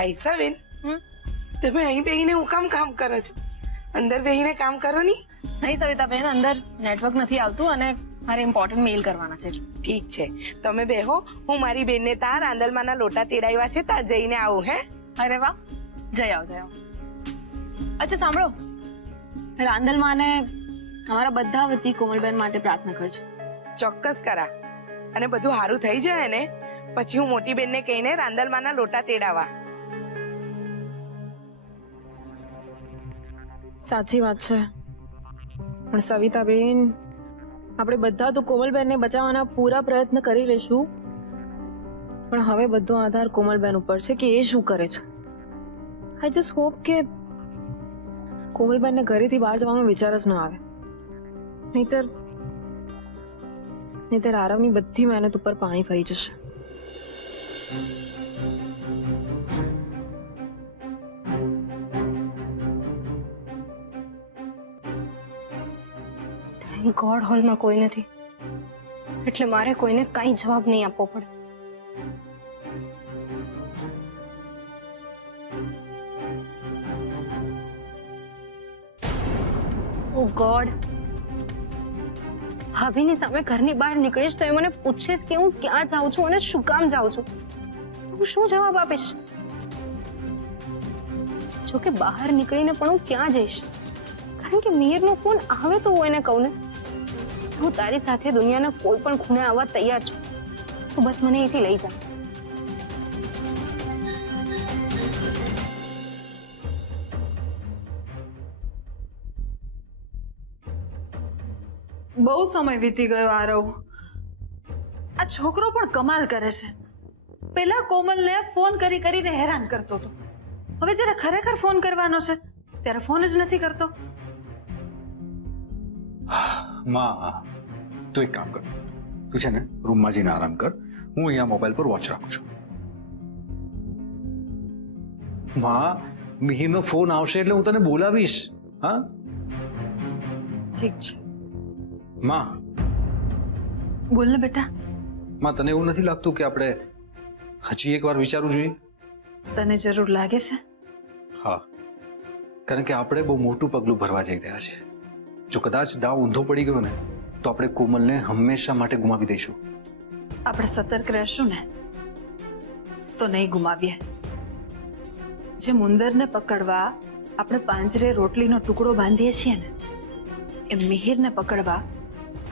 આઈસાબેન, તમે અહીં બેહીને હું કામ કરો છો? અંદર બેહીને કામ કરો ની. નહીં સવિતાબેન, અંદર નેટવર્ક નથી આવતું અને મારે ઇમ્પોર્ટન્ટ મેલ કરવાના છે. ઠીક છે, તમે બેહો. હું મારી બેનને ત્યાં રાંદલમાના લોટા તેડાવ્યા છે, ત્યાં જઈને આવું. હે? અરે વાહ, જઈ આવો. અચ્છા સાંભળો, રાંદલમાને અમારા બધા વતી કોમલબેન માટે પ્રાર્થના કરજો. ચોક્કસ કરા. અને બધું સારું થઈ જાય ને પછી હું મોટી બેનને કહીને રાંદલમાના લોટા તેડાવા. સાચી વાત છે, પણ સવિતાબેન, આપણે બધા તો કોમલબેનને બચાવવાના પૂરા પ્રયત્ન કરી લઈશું, પણ હવે બધો આધાર કોમલબેન ઉપર છે કે એ શું કરે છે. આઈ જસ્ટ હોપ કે કોમલબેનને ઘરેથી બહાર જવાનો વિચાર જ ન આવે. નહીતર આરવની બધી મહેનત ઉપર પાણી ફરી જશે. થેન્ક ગોડ હોલમાં કોઈ નથી, એટલે મારે કોઈને કાંઈ જવાબ નહીં આપવો પડે. ઓ ગોડ, ભાભીની સામે ઘરની બહાર નીકળીશ તો એ મને પૂછે જ કે હું ક્યાં જાઉં છું અને શું કામ જાઉં છું. હું શું જવાબ આપીશ? જો કે બહાર નીકળીને પણ હું ક્યાં જઈશ, કારણ કે મિહિરનો ફોન આવે તો હું એને કહું ને, હું તારી સાથે દુનિયાના કોઈ પણ ખૂણે આવવા તૈયાર છું, તું બસ મને અહીંથી લઈ જા. બહુ સમય વીતી ગયો આરવ. આ છોકરો પણ કમાલ કરે છે. પેલા કોમલને ફોન કરીને હેરાન કરતો હતો, હવે જયારે ખરેખર ફોન કરવાનો છે ત્યારે ફોન જ નથી કરતો. માં, તું એક કામ કર, તું છે ને રૂમમાં જઈને આરામ કર, હું અહીંયા મોબાઈલ પર વોચ રાખું છું. માં, મિહિરનો ફોન આવશે એટલે હું તને બોલાવીશ. હા ઠીક છે. માં, બોલ ને બેટા. માં, તને એવું નથી લાગતું કે આપણે હજી એકવાર વિચારવું જોઈએ? તને જરૂર લાગે છે? હા, કારણ કે આપણે બહુ મોટું પગલું ભરવા જઈ રહ્યા છે. જો કદાચ દાવ ઊંધો પડી ગયો ને તો આપણે કોમલને હંમેશા માટે ગુમાવી દઈશું. આપણે સતર્ક રહેશું ને તો નહીં ગુમાવીએ. જે ઉંદરને પકડવા આપણે પાંજરે રોટલીનો ટુકડો બાંધીએ છીએ ને, એ મિહિરને પકડવા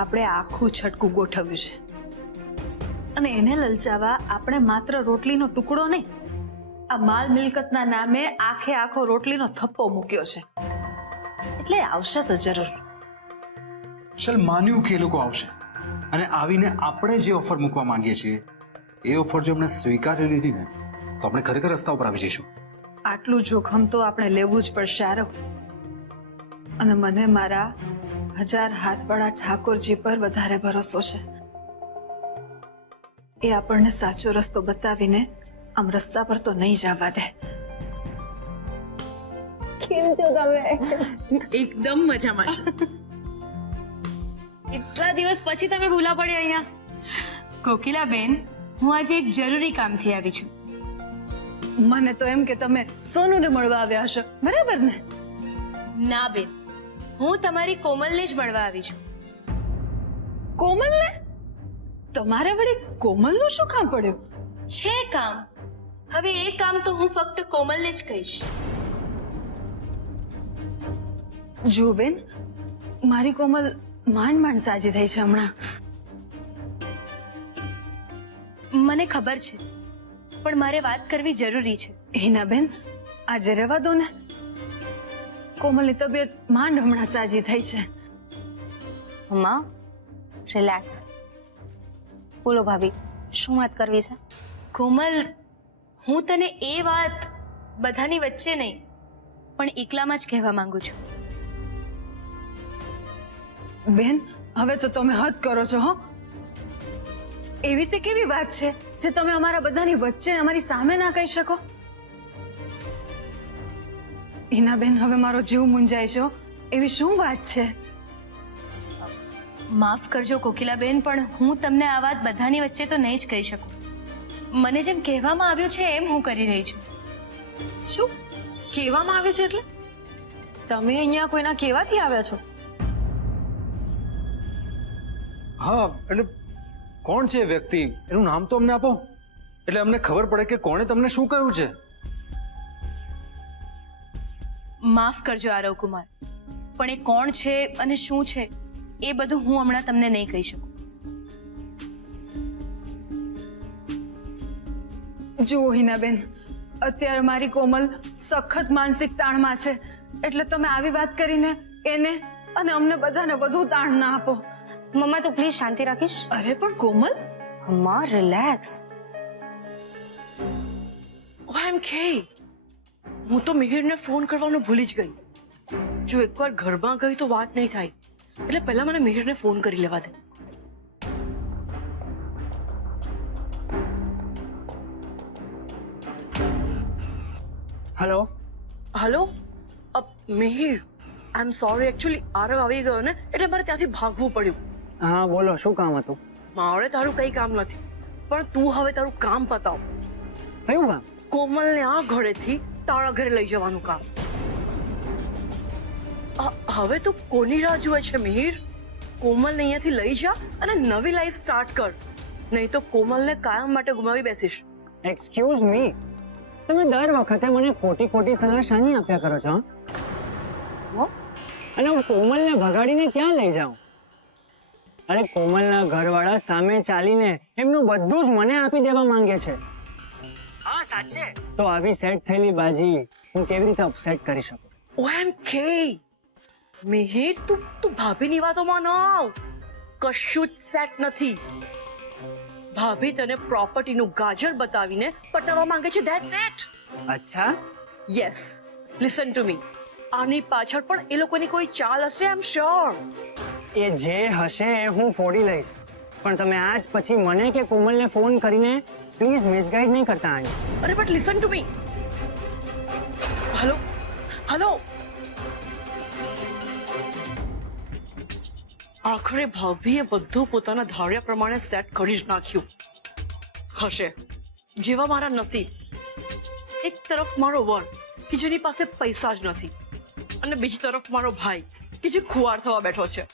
આપણે આખું છટકું ગોઠવ્યું છે. અને એને લલચાવવા આપણે માત્ર રોટલીનો ટુકડો નહીં, આ માલ મિલકતના નામે આખે આખો રોટલીનો થપ્પો મૂક્યો છે. એટલે આવશે તો જરૂર. ચલ, માન્યું કે એ લોકો આવશે અને આવીને આપણે જે ઓફર મૂકવા માંગીએ છીએ એ ઓફર જો એમણે સ્વીકારી લીધી ને તો આપણે ખરેખર રસ્તા ઉપર આવી જઈશું. આટલું જોખમ તો આપણે લેવું જ પડશે આરવ. અને મને મારા 1000 હાથવાળા ઠાકોરજી પર વધારે ભરોસો છે. એ આપણને સાચો રસ્તો બતાવીને આમ રસ્તા પર તો નહીં જવા દે. કેમ છો તમે? એકદમ મજામાં છું. એટલા દિવસ પછી તમે ભૂલા પડ્યા અહીંયા. કોકિલાબેન, હું આજે એક જરૂરી કામથી આવી છું. મને તો એમ કે તમે સોનુને મળવા આવ્યા હશો, બરાબર ને? ના બેન, હું તમારી કોમલને જ મળવા આવી છું. કોમલને? તમારે વળી કોમલનું શું કામ પડ્યું? છે કામ. હવે એ કામ તો હું ફક્ત કોમલને જ કહીશ. જુઓ બેન, મારી કોમલ માંડ સાજી થઈ છે હમણાં. મને ખબર છે, પણ મારે વાત કરવી જરૂરી છે. હિના બેન, આજે રહેવા દો ને. કોમલની તબિયત માંડ હમણાં સાજી થઈ છે. મમ્મા, રિલેક્સ. બોલો ભાભી, શું વાત કરવી છે? કોમલ, હું તને એ વાત બધાની વચ્ચે નહીં પણ એકલામાં જ કહેવા માંગુ છું. બેન, હવે તો તમે હદ કરો છો. હો, એવી તે કેવી વાત છે જે તમે અમારા બધાની વચ્ચે અમારી સામે ના કહી શકો? હિના બેન, હવે મારો જીવ મૂંઝાય છે. એવી શું વાત છે? માફ કરજો કોકિલાબેન, પણ હું તમને આ વાત બધાની વચ્ચે તો નહીં જ કહી શકું. મને જેમ કહેવામાં આવ્યું છે એમ હું કરી રહી છું. શું કહેવામાં આવે છે એટલે તમે અહીંયા કોઈના કહેવાથી આવ્યા છો? હા એટલે કોણ છે એ વ્યક્તિ, એનું નામ તો અમને આપો એટલે અમને ખબર પડે કે કોણે તમને શું કહ્યું છે. માફ કરજો આરવ કુમાર, પણ એ કોણ છે અને શું છે એ બધું હું હમણાં તમને નહીં કહી શકું. જુઓ હિનાબેન, અત્યારે મારી કોમલ સખત માનસિક તાણમાં છે, એટલે તમે આવી વાત કરીને એને અને અમને બધાને વધુ તાણ ના આપો. મમ્મા તું પ્લીઝ શાંતિ રાખીશ. અરે પણ કોમલ, અમ્મા રિલેક્સ. ઓએમકે, હું તો મિહિરને ફોન કરવાનું ભૂલી જ ગઈ. જો એકવાર ઘરમાં ગઈ તો વાત નહીં થાય, એટલે પહેલા મને મિહિરને ફોન કરી લેવા દે. Hello hello Mihir, I am sorry, actually Aarav આવી ગયો ને એટલે મારે ત્યાંથી ભાગવું પડ્યું. હા બોલો, શું કામ હતું? મારે તારું કઈ કામ નથી, પણ તું હવે તારું કામ પતાવ. કયું કામ? કોમલને આ ઘરેથી તારા ઘરે લઈ જવાનું કામ. હવે તું કોની રાહ જુએ છે મિહિર? કોમલને અહીંયાથી લઈ જા અને નવી લાઈફ સ્ટાર્ટ કર, નહીં તો કોમલને કાયમ માટે ગુમાવી બેસીશ. એક્સક્યુઝ મી, તમે દર વખતે મને ખોટી ખોટી સલાહ શાની આપ્યા કરો છો? અને હું કોમલને ભગાડીને ક્યાં લઈ જાઉં? અરે કોમલના ઘરવાળા સામે ચાલીને એમનું બધું જ મને આપી દેવા માંગે છે. હા સાચે. તો આવી સેટ થયેલી બાજી હું કેવી રીતે અપસેટ કરી શકું? ઓએમકે મિહિર, તું ભાભીની વાતોમાં ન આવ. કશું જ સેટ નથી. ભાભી તને પ્રોપર્ટીનું ગાજર બતાવીને પટાવવા માંગે છે, ધેટ્સ ઇટ. અચ્છા, યસ, લિસન ટુ મી. આની પાછળ પણ એ લોકોની કોઈ ચાલ હશે, આઈ એમ શ્યોર. એ જે હશે એ હું ફોડી લઈશ, પણ તમે આજ પછી મને કે કોમલને ફોન કરીને પ્લીઝ મિસગાઈડ નહીં કરતા. અરે but listen to me. Hello hello, આખરે ભાભીએ બધું પોતાના ધાર્યા પ્રમાણે સેટ કરી જ નાખ્યું હશે. જેવા મારા નસીબ. એક તરફ મારો વર કે જેની પાસે પૈસા જ નથી, અને બીજી તરફ મારો ભાઈ કે જે ખુવાર થવા બેઠો છે.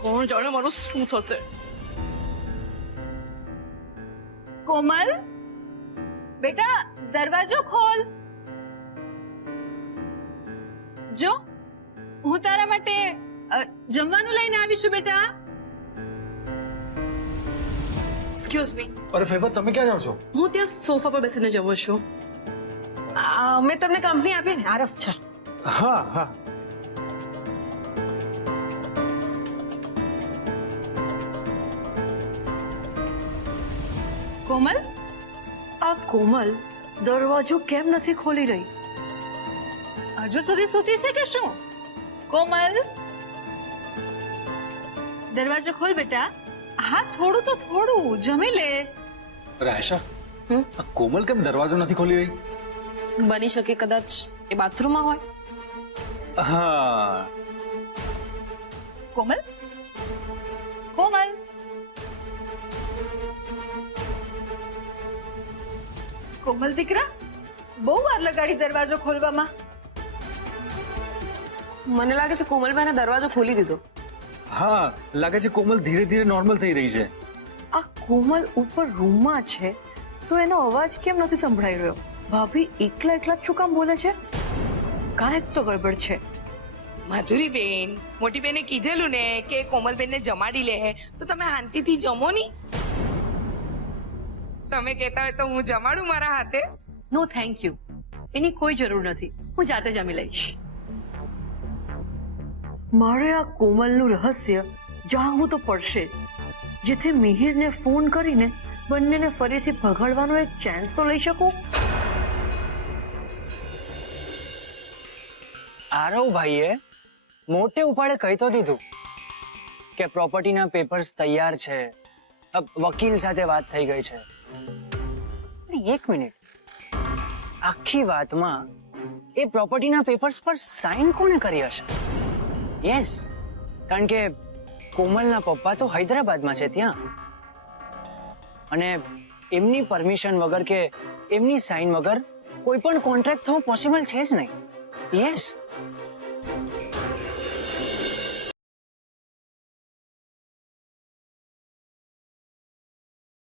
કોણ જાણે મારું શું થશે. કોમલ બેટા, દરવાજો ખોલ. જો હું તારા માટે જમવાનું લઈને આવી છું બેટા. Excuse me. અરે ફેબર, તમે ક્યાં જાઓ છો? હું ત્યાં સોફા પર બેસીને જમું છું. અમે તમને કંપની આપી ને આરવ. ચાલ. હા હા. કોમલ, આ કોમલ દરવાજો કેમ નથી ખોલી રહી? હજુ સુધી સૂતી છે કે શું? કોમલ, દરવાજો ખોલ બેટા. હા, થોડું તો થોડું જમી લે. અરે આયશા, આ કોમલ કેમ દરવાજો નથી ખોલી રહી? બની શકે કદાચ એ બાથરૂમમાં હોય. હા. કોમલ, કોમલ, કોમલ દીકરા, બહુ વાર લગાડી દરવાજો ખોલવામાં. મને લાગે છે કોમલભાઈને દરવાજો ખોલી દીધો. હા, લાગે છે કોમલ ધીરે ધીરે નોર્મલ થઈ રહી છે. આ કોમલ ઉપર રૂમમાં છે તો એનો અવાજ કેમ નથી સંભળાઈ રહ્યો? ભાભી એકલા એકલા શું કામ બોલે છે? કાંઈક તો ગડબડ છે. માધુરી બેન, મોટી બેને કીધેલું ને કે કોમલબેન ને જમાડી લે, તો તમે શાંતિથી જમો ની. તમે કહેતા હોય તો હું જમાડું મારા હાથે. નો થેન્ક યુ, એની કોઈ જરૂર નથી, હું જાતે જમી લઈશ. મારે આ કોમલનું રહસ્ય જાણવું તો પડશે, જેથી મિહિરને ફોન કરીને બંનેને ફરીથી ભગાડવાનો એક ચાન્સ તો લઈ શકું. આરવ ભાઈએ મોટે ઉપાડે કહી તો દીધું કે પ્રોપર્ટીના પેપર્સ તૈયાર છે, વકીલ સાથે વાત થઈ ગઈ છે. એક મિનિટ, આખી વાતમાં એ પ્રોપર્ટીના પેપર્સ પર સાઇન કોણે કરી હશે? યસ, કારણ કે કોમલના પપ્પા તો હૈદરાબાદમાં છે ત્યાં, અને એમની પરમિશન વગર કે એમની સાઇન વગર કોઈ પણ કોન્ટ્રાક્ટ થવો પોસિબલ છે જ નહીં. યસ,